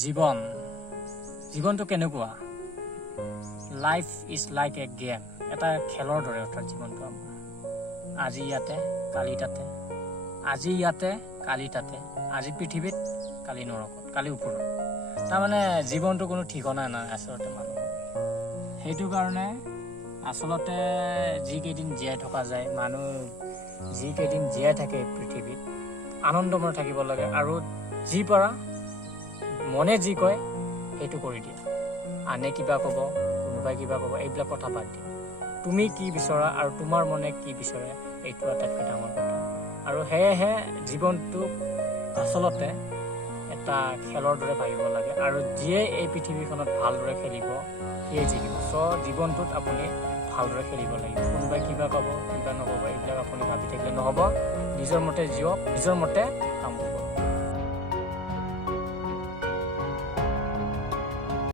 জীৱনটো কেনেকুৱা? Life is like a game, এটা খেলৰ দৰে অৰ্থাৎ জীৱনটো আমাৰ। আজি ইয়াতে কালি তাতে, আজি ইয়াতে কালি তাতে, আজি পৃথিৱীত কালি নৰকত, কালি ওপৰত। তাৰমানে জীৱনটো কোনো ঠিকনা নাই আচলতে মানুহৰ। সেইটো কাৰণে আচলতে যিকেইদিন জীয়াই থকা যায়, মানুহ যিকেইদিন জীয়াই থাকে পৃথিৱীত আনন্দময় থাকিব লাগে, আৰু যি পৰা মনে যি কয় সেইটো কৰি দিয়া। আনে কিবা ক'ব, কোনোবাই কিবা ক'ব, এইবিলাক কথা বাদ দিয়া। তুমি কি বিচৰা আৰু তোমাৰ মনে কি বিচাৰে, এইটো আটাইতকৈ ডাঙৰ কথা। আৰু সেয়েহে জীৱনটোক আচলতে এটা খেলৰ দৰে ভাবিব লাগে, আৰু যিয়ে এই পৃথিৱীখনত ভালদৰে খেলিব সিয়ে জিকিব। জীৱনটোত আপুনি ভালদৰে খেলিব লাগিব। কোনোবাই কিবা ক'ব, কিবা নক'ব, এইবিলাক আপুনি ভাবি থাকিলে নহ'ব। নিজৰ মতে জীয়ক, নিজৰ মতে কাম কৰিব।